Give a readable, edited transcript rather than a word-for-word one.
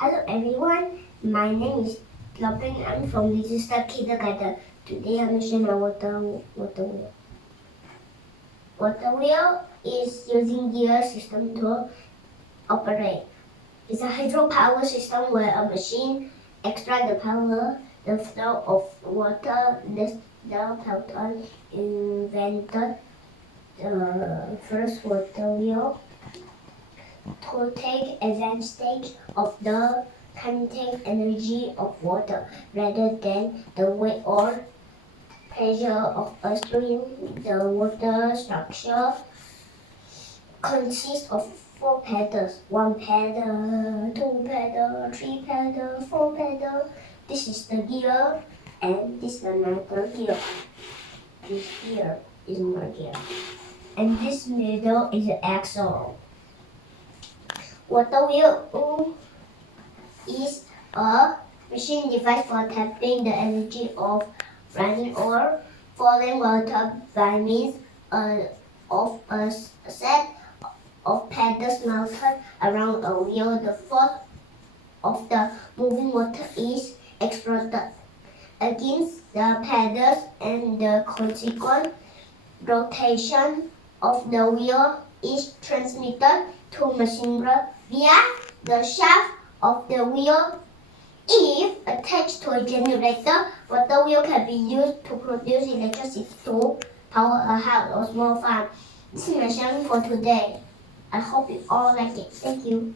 Hello everyone, my name is Robin. I'm from Little Star Kindergarten. Today I'm showing my water wheel. Water wheel is using gear system to operate. It's a hydropower system where a machine extracts the power, the flow of water. The Pelton invented the first water wheel to take advantage of the kinetic energy of water rather than the weight or pressure of a stream. The water structure consists of 4 pedals: 1 pedal, 2 pedal, 3 pedal, 4 pedal. This is the gear, and this is another gear. This gear is another gear, and this middle is the axle. Water wheel is a machine device for tapping the energy of running or falling water by means of a set of pedals mounted around a wheel. The force of the moving water is exerted against the pedals, and the consequent rotation of the wheel is transmitted to machinery via the shaft of the wheel. If attached to a generator, water wheel can be used to produce electricity to power a house or small farm. This is my sharing for today. I hope you all like it. Thank you.